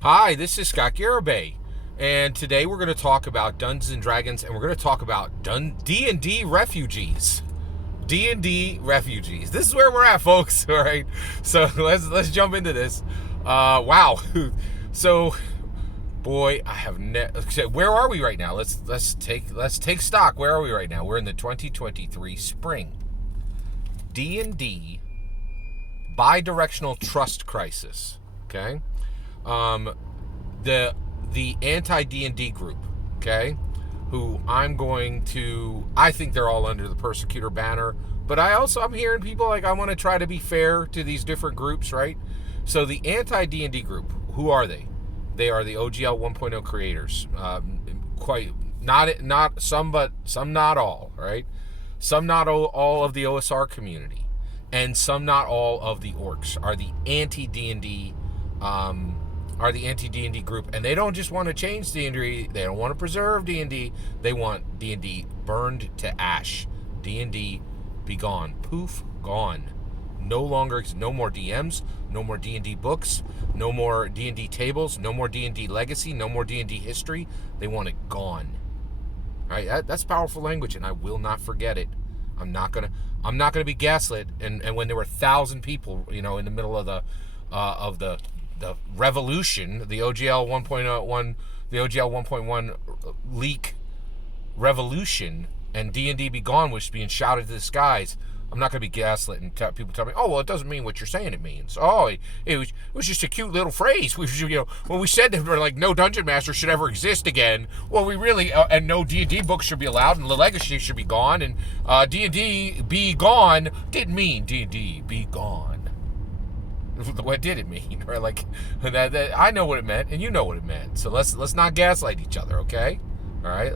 Hi, this is Scott Garibay, and today we're going to talk about Dungeons and Dragons, and we're going to talk about D&D Refugees. D&D Refugees. This is where we're at, folks. All right, so let's jump into this. Wow. So, boy, I have where are we right now? Let's take stock. Where are we right now? We're in the 2023 spring. D&D Bidirectional Trust Crisis. Okay. The anti D&D group, okay, who I think they're all under the Persecutor banner, but I'm hearing people like I want to try to be fair to these different groups, right? So the anti D&D group, who are they? They are the OGL 1.0 creators. Quite not some, but some not all, right? Some not all of the OSR community, and some not all of the orcs are the anti D&D group, and they don't just want to change D&D, they don't want to preserve D&D, they want D&D burned to ash. D&D be gone. Poof, gone. No more DMs, no more D&D books, no more D&D tables, no more D&D legacy, no more D&D history. They want it gone. All right, that's powerful language, and I will not forget it. I'm not gonna be gaslit. And when there were 1,000 people, in the middle of the revolution, the OGL 1.1 leak revolution, and D&D be gone was being shouted to the skies, I'm not going to be gaslit and people tell me, oh, well, it doesn't mean what you're saying it means. Oh, it was just a cute little phrase. When we said that we're like, no dungeon master should ever exist again, well, we really, and no D&D books should be allowed, and the legacy should be gone, and D&D be gone didn't mean D&D be gone. What did it mean? Right? Like that I know what it meant, and you know what it meant. So let's not gaslight each other, okay? All right.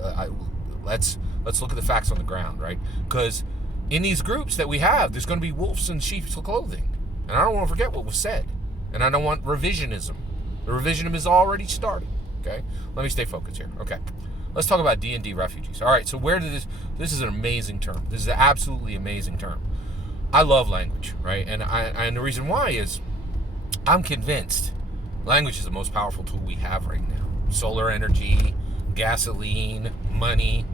Let's look at the facts on the ground, right? Because in these groups that we have, there's going to be wolves in sheep's clothing, and I don't want to forget what was said, and I don't want revisionism. The revisionism is already started. Okay. Let me stay focused here. Okay. Let's talk about D&D refugees. All right. So where did this is an amazing term. This is an absolutely amazing term. I love language, right? And the reason why is I'm convinced language is the most powerful tool we have right now. Solar energy, gasoline, money,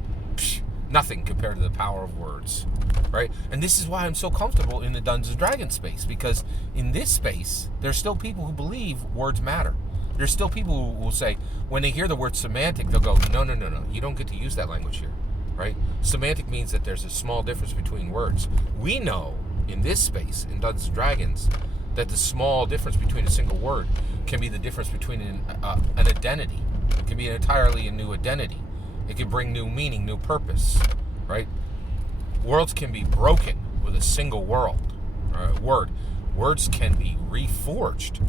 nothing compared to the power of words, right? And this is why I'm so comfortable in the Dungeons & Dragons space, because in this space, there's still people who believe words matter. There's still people who will say, when they hear the word semantic, they'll go, no, you don't get to use that language here, right? Semantic means that there's a small difference between words. We know in this space, in Dungeons & Dragons, that the small difference between a single word can be the difference between an identity. It can be entirely a new identity. It can bring new meaning, new purpose, right? Worlds can be broken with a single word. Words can be reforged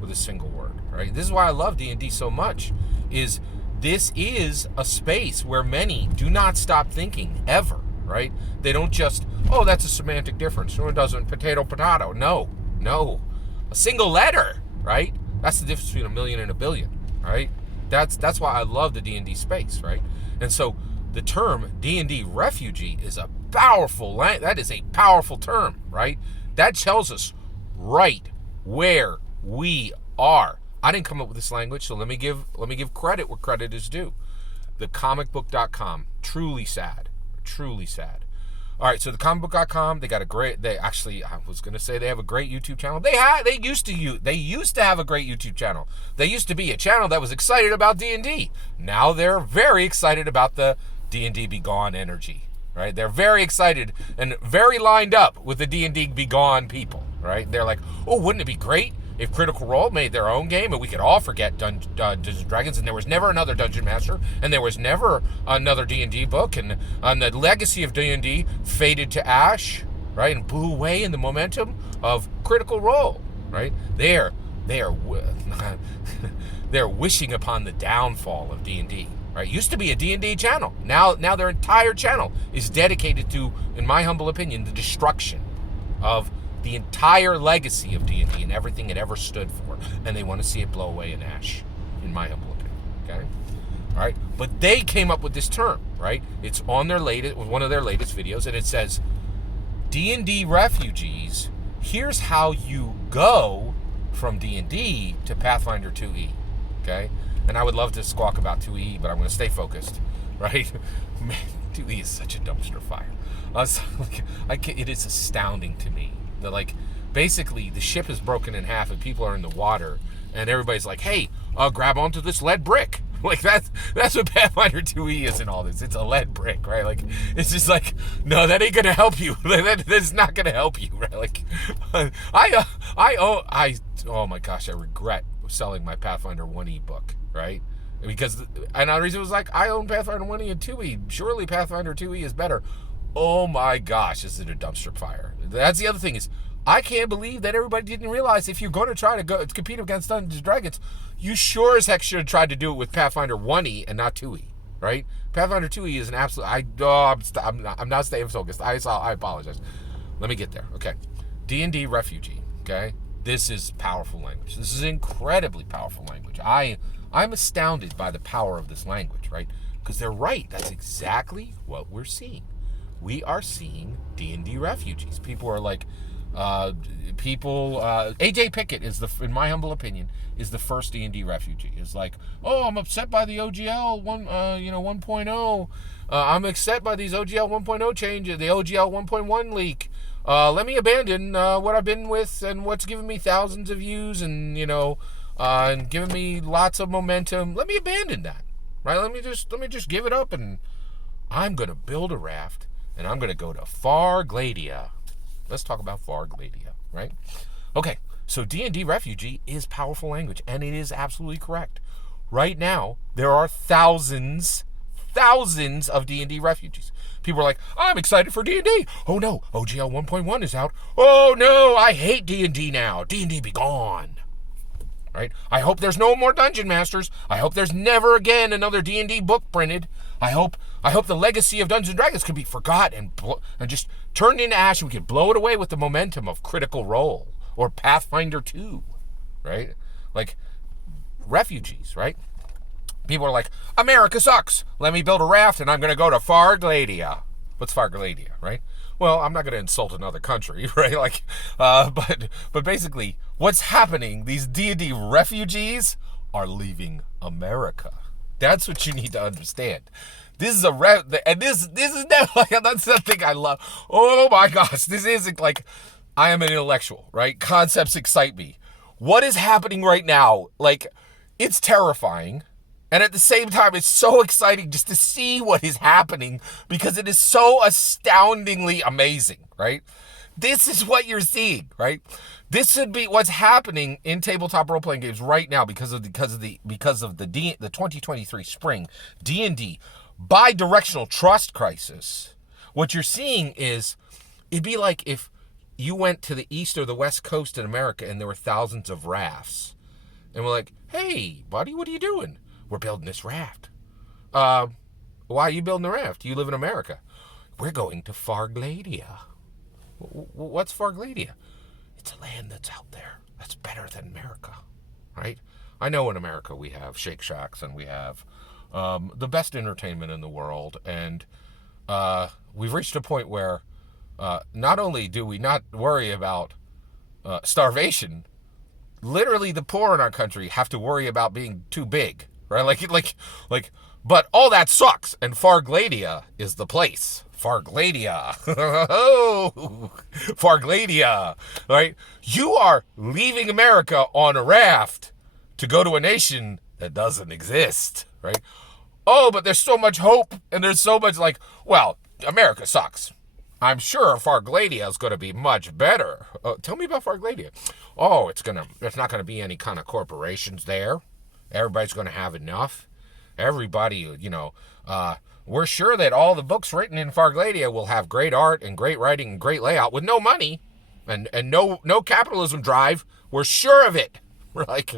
with a single word, right? This is why I love D&D so much, is this is a space where many do not stop thinking, ever, right? They don't just, oh, that's a semantic difference. No, it doesn't. Potato. No, a single letter, right? That's the difference between a million and a billion, right? That's why I love the D&D space, right? And so the term D&D refugee is a powerful term, right? That tells us right where we are. I didn't come up with this language, so let me give credit where credit is due. Thecomicbook.com, truly sad. All right, so thecomicbook.com, they have a great YouTube channel. They used to have a great YouTube channel. They used to be a channel that was excited about D&D. Now they're very excited about the D&D Be Gone energy, right? They're very excited and very lined up with the D&D Be Gone people, right? They're like, oh, wouldn't it be great if Critical Role made their own game and we could all forget Dungeons & Dragons, and there was never another Dungeon Master, and there was never another D&D book, and the legacy of D&D faded to ash, right, and blew away in the momentum of Critical Role, right? They're wishing upon the downfall of D&D, right? Used to be a D&D channel. Now their entire channel is dedicated to, in my humble opinion, the destruction of the entire legacy of D&D and everything it ever stood for, and they want to see it blow away in ash, in my humble opinion. Okay, all right. But they came up with this term, right? It's on one of their latest videos, and it says, D&D refugees. Here's how you go from D&D to Pathfinder 2E. okay? And I would love to squawk about 2E, but I'm going to stay focused, right? Man, 2E is such a dumpster fire. It is astounding to me that, like, basically the ship is broken in half and people are in the water, and everybody's like, hey, grab onto this lead brick. Like, that's what Pathfinder 2E is in all this. It's a lead brick, right? Like, it's just like, no, that ain't gonna help you. That's not gonna help you, right? Like, oh my gosh, I regret selling my Pathfinder 1E book, right? Because another reason was like, I own Pathfinder 1E and 2E. Surely Pathfinder 2E is better. Oh my gosh, is it a dumpster fire? That's the other thing is, I can't believe that everybody didn't realize if you're going to try to compete against Dungeons & Dragons, you sure as heck should have tried to do it with Pathfinder 1E and not 2E, right? Pathfinder 2E is an absolute... I'm not staying focused. I apologize. Let me get there. Okay. DND Refugee, okay? This is powerful language. This is incredibly powerful language. I'm astounded by the power of this language, right? Because they're right. That's exactly what we're seeing. We are seeing D&D Refugees. People are like... AJ Pickett is in my humble opinion, is the first D&D refugee. Is like, oh, I'm upset by the OGL 1.0. I'm upset by these OGL 1.0 changes, the OGL 1.1 leak. Let me abandon what I've been with and what's given me thousands of views and and giving me lots of momentum. Let me abandon that, right? Let me just give it up, and I'm gonna build a raft, and I'm gonna go to Far Gladia. Let's talk about Far Gladia, right? Okay, so D&D Refugee is powerful language, and it is absolutely correct. Right now, there are thousands of D&D Refugees. People are like, I'm excited for D&D. Oh no, OGL 1.1 is out. Oh no, I hate D&D now. D&D be gone. Right? I hope there's no more Dungeon Masters. I hope there's never again another D&D book printed. I hope the legacy of Dungeons & Dragons could be forgotten and just turned into ash, and we could blow it away with the momentum of Critical Role or Pathfinder 2, right? Like, refugees, right? People are like, America sucks. Let me build a raft, and I'm going to go to Far Gladia. What's Far Gladia, right? Well, I'm not going to insult another country, right? Like, but basically, what's happening? These D&D refugees are leaving America. That's what you need to understand. This is this is never like, that's the thing I love. Oh my gosh, this isn't like, I am an intellectual, right? Concepts excite me. What is happening right now? Like, it's terrifying. And at the same time, it's so exciting just to see what is happening because it is so astoundingly amazing, right? This is what you're seeing, right? This should be what's happening in tabletop role-playing games right now because of the 2023 spring D&D bidirectional trust crisis. What you're seeing is, it'd be like if you went to the east or the west coast in America and there were thousands of rafts, and we're like, hey, buddy, what are you doing? We're building this raft. Why are you building the raft? You live in America. We're going to Far Gladia. What's Far Gladia? It's a land that's out there that's better than America, right? I know in America we have Shake Shacks and we have the best entertainment in the world, and we've reached a point where not only do we not worry about starvation, literally the poor in our country have to worry about being too big, right? Like, but all that sucks, and Far Gladia is the place. Far Gladia. Far Gladia, right? You are leaving America on a raft to go to a nation that doesn't exist, right? Oh, but there's so much hope, and there's so much like, well, America sucks. I'm sure Far Gladia is going to be much better. Tell me about Far Gladia. Oh, there's not going to be any kind of corporations there. Everybody's going to have enough. Everybody, we're sure that all the books written in Far Gladia will have great art and great writing and great layout with no money and no capitalism drive. We're sure of it. We're like,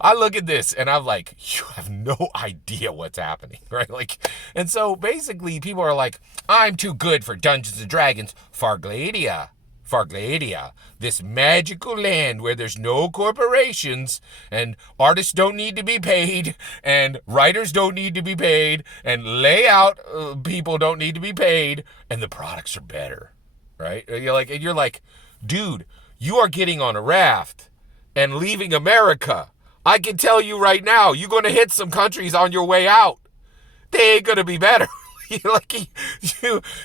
I look at this and I'm like, you have no idea what's happening, right? Like, and so basically people are like, I'm too good for Dungeons and Dragons. Far Gladia, this magical land where there's no corporations and artists don't need to be paid and writers don't need to be paid and layout people don't need to be paid and the products are better, right? You're like, dude, you are getting on a raft and leaving America, I can tell you right now, you're going to hit some countries on your way out. They ain't going to be better.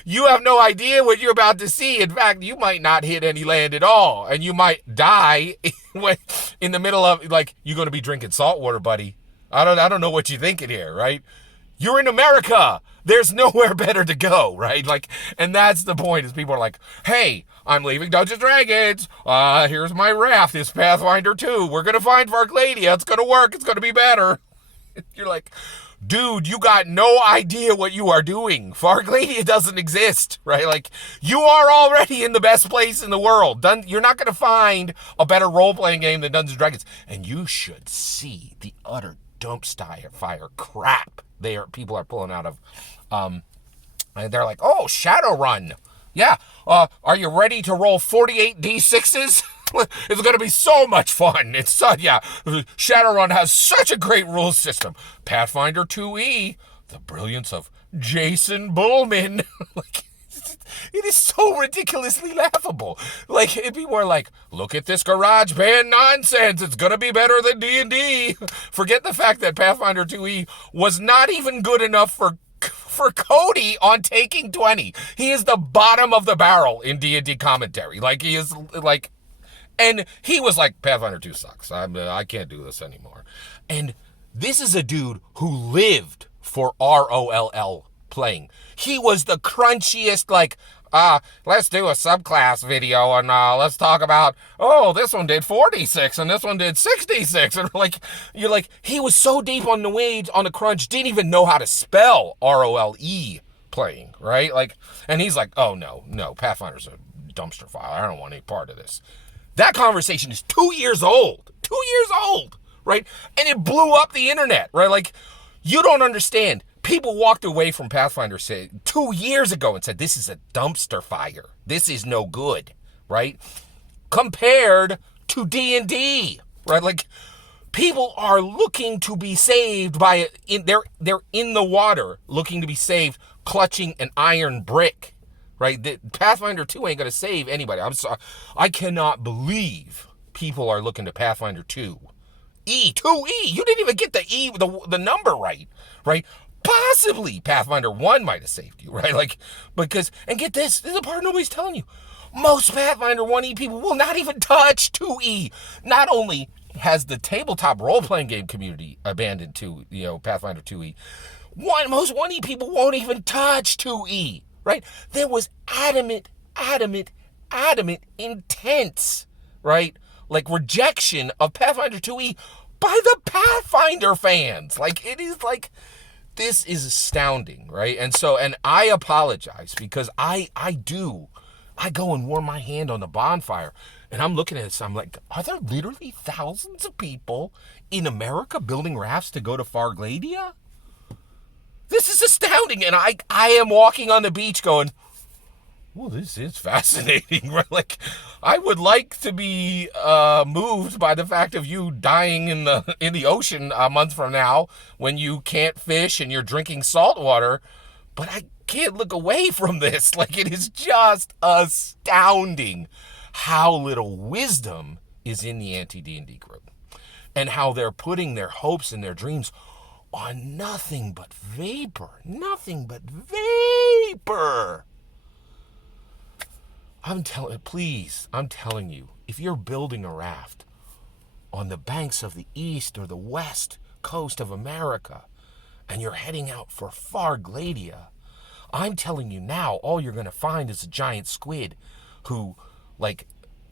You have no idea what you're about to see. In fact, you might not hit any land at all, and you might die in the middle of, like, you're going to be drinking salt water, buddy. I don't know what you're thinking here, right? You're in America. There's nowhere better to go, right? Like, and that's the point, is people are like, hey, I'm leaving Dungeons & Dragons. Here's my raft. It's Pathfinder 2. We're going to find Varkladia. It's going to work. It's going to be better. You're like, dude, you got no idea what you are doing. Varkladia doesn't exist, right? Like, you are already in the best place in the world. You're not going to find a better role-playing game than Dungeons & Dragons. And you should see the utter dumpster fire crap people are pulling out of. And they're like, oh, Shadowrun. Yeah. Are you ready to roll 48 D6s? It's going to be so much fun. Shadowrun has such a great rules system. Pathfinder 2E, the brilliance of Jason Bullman. Like, it is so ridiculously laughable. Like, people are like, look at this garage band nonsense. It's going to be better than D&D. Forget the fact that Pathfinder 2E was not even good enough for Cody on Taking 20. He is the bottom of the barrel in D&D commentary. Like, he is, like, and he was like, Pathfinder 2 sucks. I can't do this anymore. And this is a dude who lived for ROLL playing. He was the crunchiest, like, let's do a subclass video and let's talk about, this one did 46 and this one did 66. And like, you're like, he was so deep on the weeds, on the crunch, didn't even know how to spell ROLE playing, right? Like, and he's like, oh no, Pathfinder's a dumpster fire. I don't want any part of this. That conversation is 2 years old. 2 years old, right? And it blew up the internet, right? Like, you don't understand. People walked away from Pathfinder 2 years ago and said, this is a dumpster fire. This is no good, right? Compared to D&D, right? Like, people are looking to be saved by it. They're in the water looking to be saved, clutching an iron brick, right? The Pathfinder 2 ain't going to save anybody. I'm sorry. I cannot believe people are looking to Pathfinder 2. 2E. You didn't even get the number right? Possibly Pathfinder 1 might have saved you, right? Like, because, and get this is the part nobody's telling you. Most Pathfinder 1E people will not even touch 2E. Not only has the tabletop role-playing game community abandoned Pathfinder 2E, most 1E people won't even touch 2E, right? There was adamant, intense, right? Like, rejection of Pathfinder 2E by the Pathfinder fans. Like, it is like, this is astounding, right? And I apologize because I go and warm my hand on the bonfire and I'm looking at this, I'm like, are there literally thousands of people in America building rafts to go to Varkladia? This is astounding. And I am walking on the beach going, well, this is fascinating, right? Like, I would like to be moved by the fact of you dying in the ocean a month from now when you can't fish and you're drinking salt water, but I can't look away from this. Like, it is just astounding how little wisdom is in the anti-D&D group and how they're putting their hopes and their dreams on nothing but vapor. I'm telling you, if you're building a raft on the banks of the east or the west coast of America and you're heading out for Varkladia, I'm telling you now, all you're going to find is a giant squid who, like,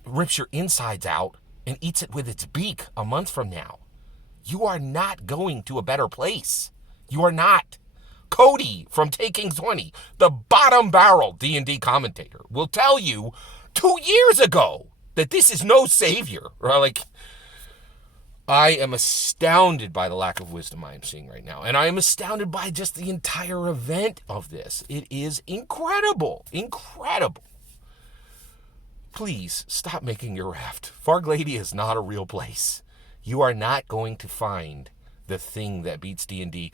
rips your insides out and eats it with its beak a month from now. You are not going to a better place. You are not. Cody from Taking 20, the bottom barrel D&D commentator, will tell you 2 years ago that this is no savior. Right? Like, I am astounded by the lack of wisdom I am seeing right now. And I am astounded by just the entire event of this. It is incredible. Please stop making your raft. Varkladia is not a real place. You are not going to find the thing that beats D&D.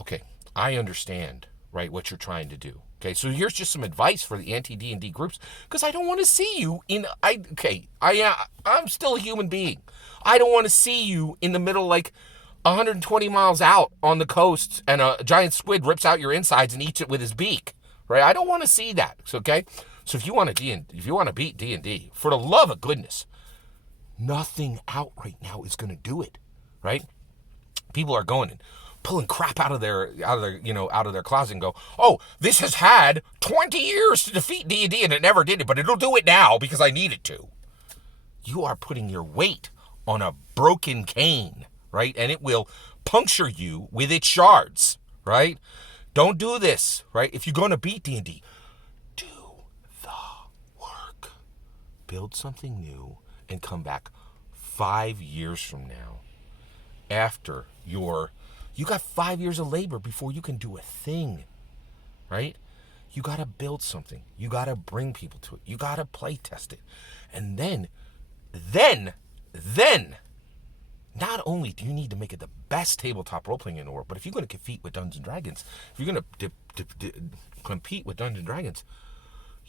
Okay. I understand, right, what you're trying to do. Okay, so here's just some advice for the anti-D&D groups, because I don't want to see you in, I'm still a human being. I don't want to see you in the middle, like 120 miles out on the coast, and a giant squid rips out your insides and eats it with his beak, right? I don't want to see that, okay? So if you want to beat D&D, for the love of goodness, nothing out right now is going to do it, right? People are going and pulling crap out of their closet and go, oh, this has had 20 years to defeat D&D and it never did it, but it'll do it now because I need it to. You are putting your weight on a broken cane, right? And it will puncture you with its shards, right? Don't do this, right? If you're going to beat D&D, do the work. Build something new and come back 5 years from now after you got 5 years of labor before you can do a thing, right? You got to build something. You got to bring people to it. You got to play test it. And then, not only do you need to make it the best tabletop role-playing in the world, but if you're going to compete with Dungeons & Dragons, if you're going to compete with Dungeons & Dragons,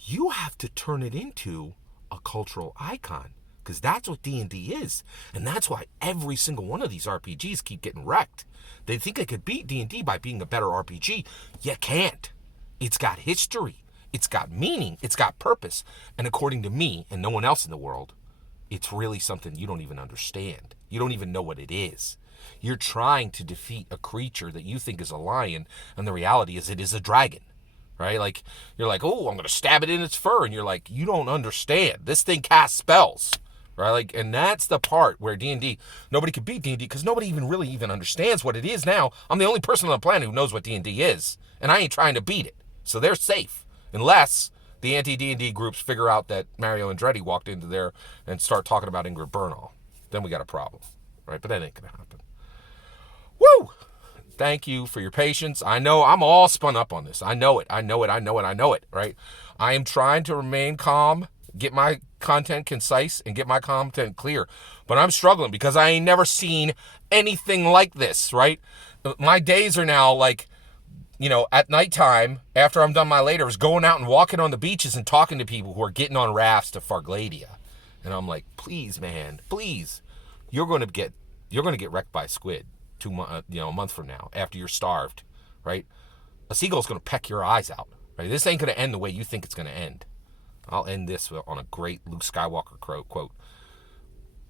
you have to turn it into a cultural icon. Because that's what D&D is. And that's why every single one of these RPGs keep getting wrecked. They think they could beat D&D by being a better RPG. You can't. It's got history. It's got meaning. It's got purpose. And according to me and no one else in the world, it's really something you don't even understand. You don't even know what it is. You're trying to defeat a creature that you think is a lion, and the reality is it is a dragon. Right? Like, you're like, oh, I'm going to stab it in its fur. And you're like, you don't understand. This thing casts spells. Right? Like, and that's the part where D&D, nobody can beat D&D because nobody even understands what it is now. I'm the only person on the planet who knows what D&D is, and I ain't trying to beat it. So they're safe, unless the anti-D&D groups figure out that Mario Andretti walked into there and start talking about Ingrid Bernal. Then we got a problem, right? But that ain't gonna happen. Woo! Thank you for your patience. I know I'm all spun up on this. I know it, right? I am trying to remain calm, get my content concise, and get my content clear. But I'm struggling because I ain't never seen anything like this, right? My days are now like, at nighttime, after I'm done my laters, going out and walking on the beaches and talking to people who are getting on rafts to Fargladia. And I'm like, please, man, please. You're going to get wrecked by a squid a month from now after you're starved, right? A seagull's going to peck your eyes out, right? This ain't going to end the way you think it's going to end. I'll end this on a great Luke Skywalker quote.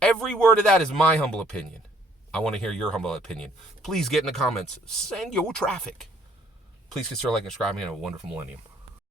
Every word of that is my humble opinion. I want to hear your humble opinion. Please get in the comments. Send your traffic. Please consider liking and subscribing, and have a wonderful millennium.